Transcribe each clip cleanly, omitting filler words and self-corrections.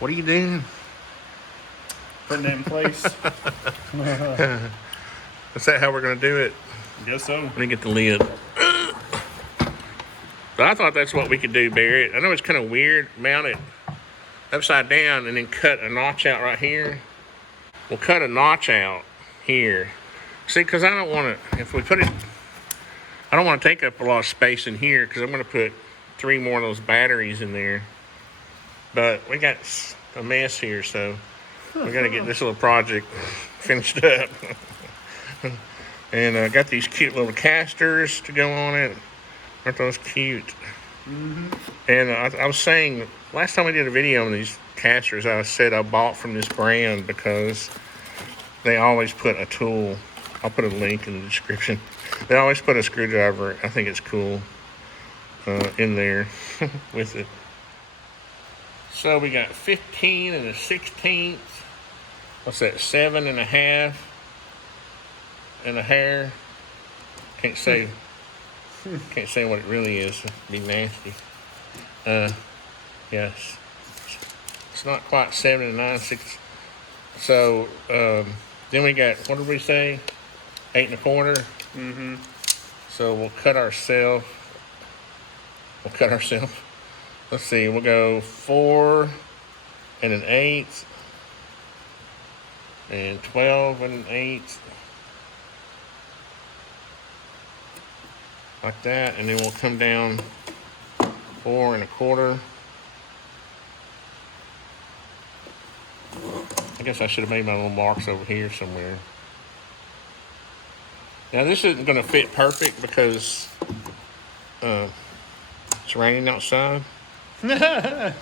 What are you doing? Putting it in place. Is that how we're going to do it? Guess so. Let me get the lid. So I thought that's what we could do, Barrett. I know it's kind of weird. Mount it upside down and then cut a notch out right here. We'll cut a notch out here. See, because I don't want to, if we put it, I don't want to take up a lot of space in here because I'm going to put 3 more of those batteries in there. But we got a mess here, so we got to get this little project finished up. And I got these cute little casters to go on it. Aren't those cute? Mm-hmm. And I was saying, last time we did a video on these casters, I said I bought from this brand because they always put a tool. I'll put a link in the description. They always put a screwdriver, I think it's cool, in there with it. So we got 15 and a 16th. What's that? 7.5 and a hair. Can't say what it really is. It'd be nasty. Yes. It's not quite 7 9/6. So then we got, what did we say? 8 1/4. Mm-hmm. So we'll cut ourselves. Let's see, we'll go 4 and an 1/8 and 12 and an 1/8. Like that, and then we'll come down 4 1/4. I guess I should have made my little marks over here somewhere. Now this isn't going to fit perfect because it's raining outside. But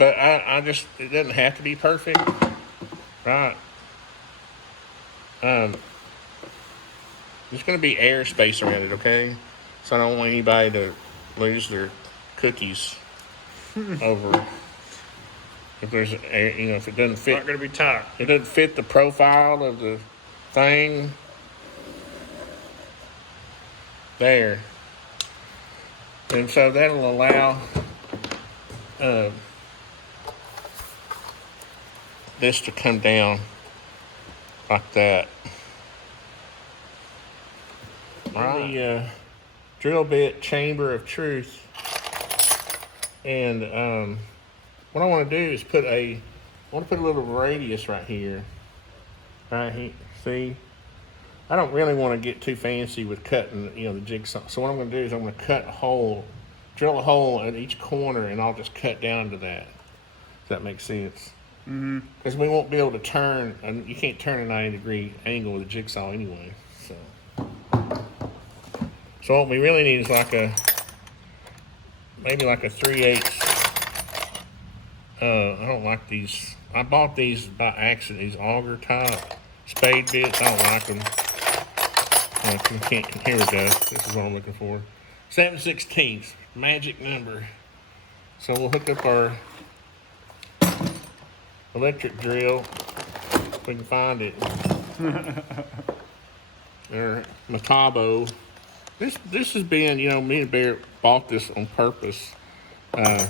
I just, it doesn't have to be perfect, right? There's going to be airspace around it, okay? So I don't want anybody to lose their cookies over if there's air, if it doesn't fit. Not going to be tight. It doesn't fit the profile of the thing. There. And so that'll allow this to come down like that. Right. The drill bit chamber of truth. And what I want to do is put a little radius right here. Right here. See? I don't really want to get too fancy with cutting, the jigsaw. So what I'm going to do is I'm going to cut a hole, drill a hole at each corner, and I'll just cut down to that. Does that make sense? Mm-hmm. Because we won't be able to turn, and you can't turn a 90-degree angle with a jigsaw anyway. So what we really need is maybe like a 3/8. I don't like these. I bought these by accident. These auger type spade bits. I don't like them. Here we go. This is what I'm looking for. 7/16, magic number. So we'll hook up our electric drill if we can find it. Or Metabo. This has been, me and Bear bought this on purpose. A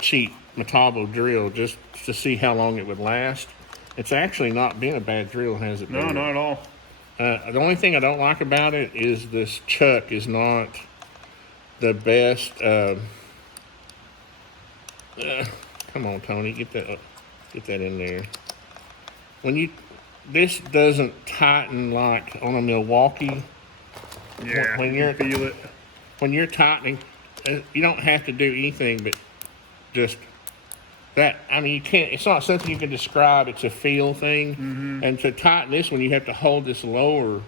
cheap Metabo drill just to see how long it would last. It's actually not been a bad drill, has it? No, Bear? not at all. The only thing I don't like about it is this chuck is not the best. Come on, Tony, get that in there. This doesn't tighten like on a Milwaukee. Yeah, when you you're can feel it. When you're tightening, you don't have to do anything but just that. I mean, you can't. It's not something you can describe. It's a feel thing. Mm-hmm. And to tighten this one, you have to hold this lower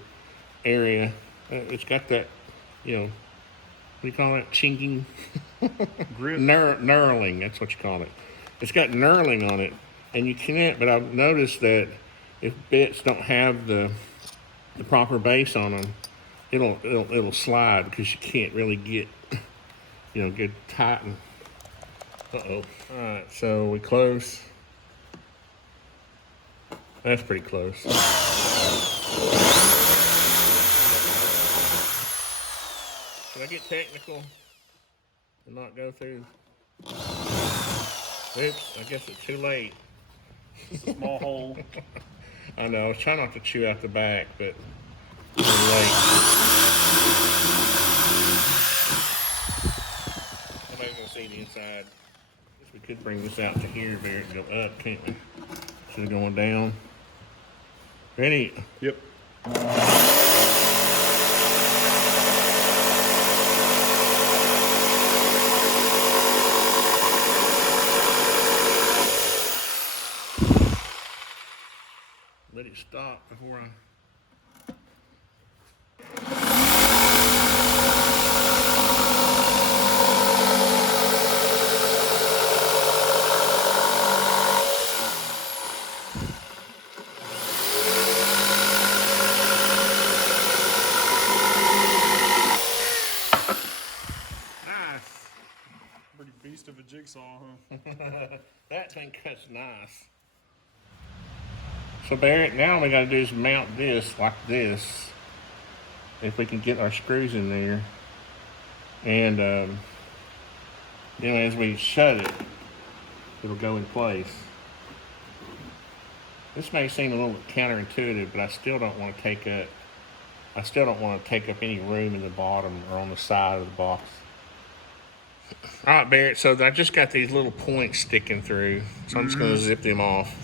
area. It's got that, what do you call it? Chinking. Grip. Knurling. That's what you call it. It's got knurling on it, and you can't. But I've noticed that if bits don't have the proper base on them, it'll slide because you can't really get good tighten. All right, so we close. That's pretty close. Should I get technical? and not go through. Oops, I guess it's too late. It's a small hole. I know, I was trying not to chew out the back, but too late. Nobody's gonna see the inside. Guess we could bring this out to here, Barrett, and go up, can't we? Instead of going down. Ready? Yep. Let it stop before I... Nice. Pretty beast of a jigsaw, huh? That thing cuts nice. So Barrett, now all we gotta do is mount this like this. If we can get our screws in there. And then as we shut it, it'll go in place. This may seem a little counterintuitive, but I still don't want to take up any room in the bottom or on the side of the box. All right, Barrett, so I just got these little points sticking through, so I'm just gonna zip them off.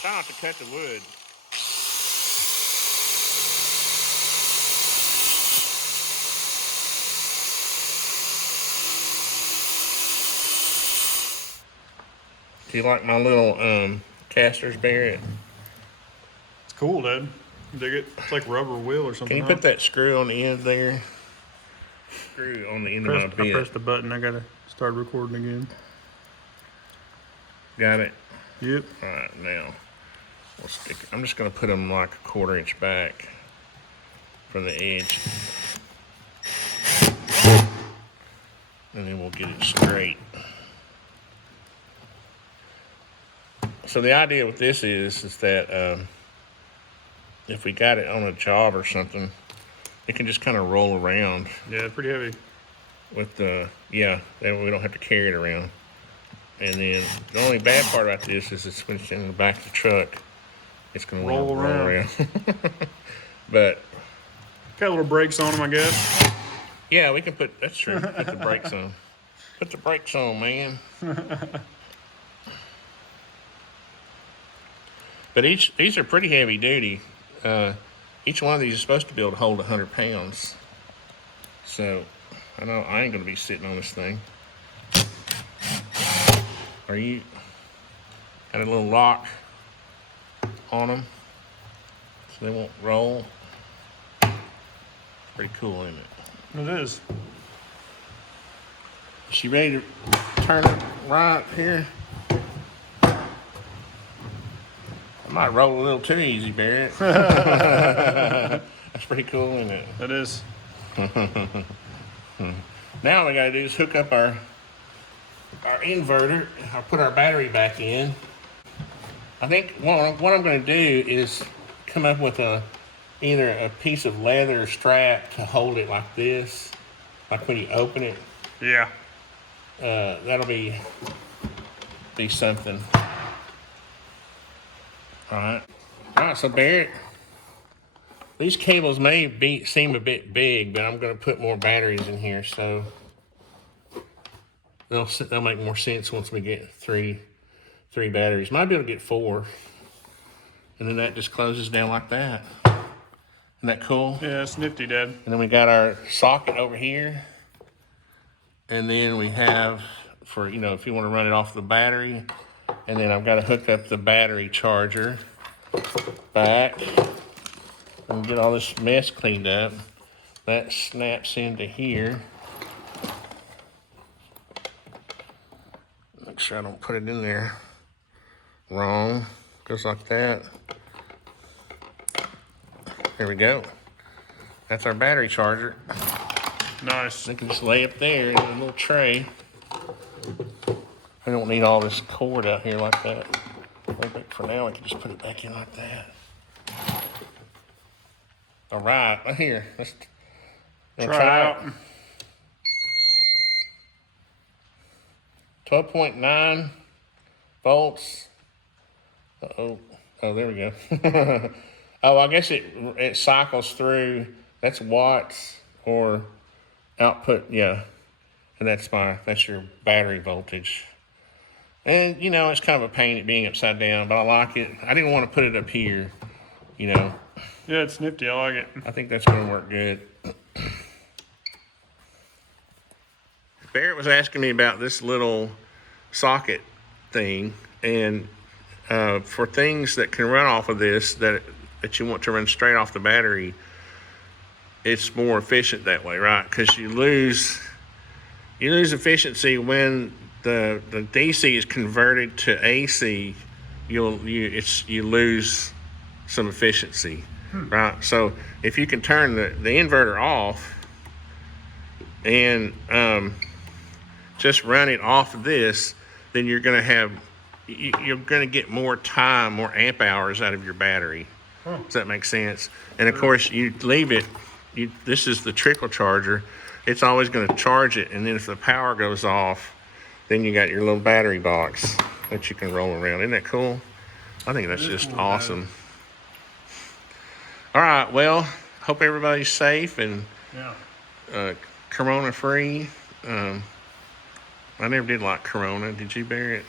Try not to cut the wood. Do you like my little casters, Barrett? It's cool, Dad. Dig it? It's like rubber wheel or something. Can you put that screw on the end there? Screw on the end of my I bit. pressed the button. I gotta start recording again. Got it? Yep. All right, now we'll stick it. I'm just going to put them like a 1/4 inch back from the edge. And then we'll get it straight. So the idea with this is that if we got it on a job or something, it can just kind of roll around Yeah, it's pretty heavy. with then we don't have to carry it around. And then the only bad part about this is it's when it's in the back of the truck, it's going to Roll around. But Got little brakes on them, I guess. yeah, we can that's true, put the brakes on. Put the brakes on, man. But these are pretty heavy duty. Each one of these is supposed to be able to hold 100 pounds. So I know I ain't going to be sitting on this thing. Got a little lock on them so they won't roll. Pretty cool, isn't it? It is. Is she ready to turn it right here? I might roll a little too easy, Barrett. That's pretty cool, isn't it? It is. Now all we gotta do is hook up our inverter, or put our battery back in. I think what I'm gonna do is come up with either a piece of leather strap to hold it like this, like when you open it. Yeah. That'll be something. All right, so Barrett, these cables may seem a bit big, but I'm going to put more batteries in here, so they'll make more sense once we get three batteries. Might be able to get 4, and then that just closes down like that. Isn't that cool? Yeah, it's nifty, Dad. And then we got our socket over here, and then we have for if you want to run it off the battery. And then I've got to hook up the battery charger back and get all this mess cleaned up. That snaps into here. Make sure I don't put it in there wrong. Goes like that. There we go. That's our battery charger. Nice. They can just lay up there in a little tray. I don't need all this cord out here like that. Maybe for now, I can just put it back in like that. All right, here. Let's Try it out. 12.9 volts. Uh-oh. Oh, there we go. Oh, I guess it cycles through. That's watts or output, yeah. And that's your battery voltage. And, you know, it's kind of a pain it being upside down, but I like it. I didn't want to put it up here, you know. Yeah, it's nifty. I like it. I think that's going to work good. Barrett was asking me about this little socket thing, and for things that can run off of this that you want to run straight off the battery, it's more efficient that way, right? Because you lose efficiency when the DC is converted to AC. You lose some efficiency, right? So if you can turn the inverter off and just run it off of this, then you're going to get more time, more amp hours out of your battery. Does that make sense? And of course, you leave it. This is the trickle charger. It's always going to charge it, and then if the power goes off, then you got your little battery box that you can roll around. Isn't that cool? I think that's just cool, awesome. All right, well, hope everybody's safe and Yeah. Corona free. I never did like Corona. Did you, Barrett?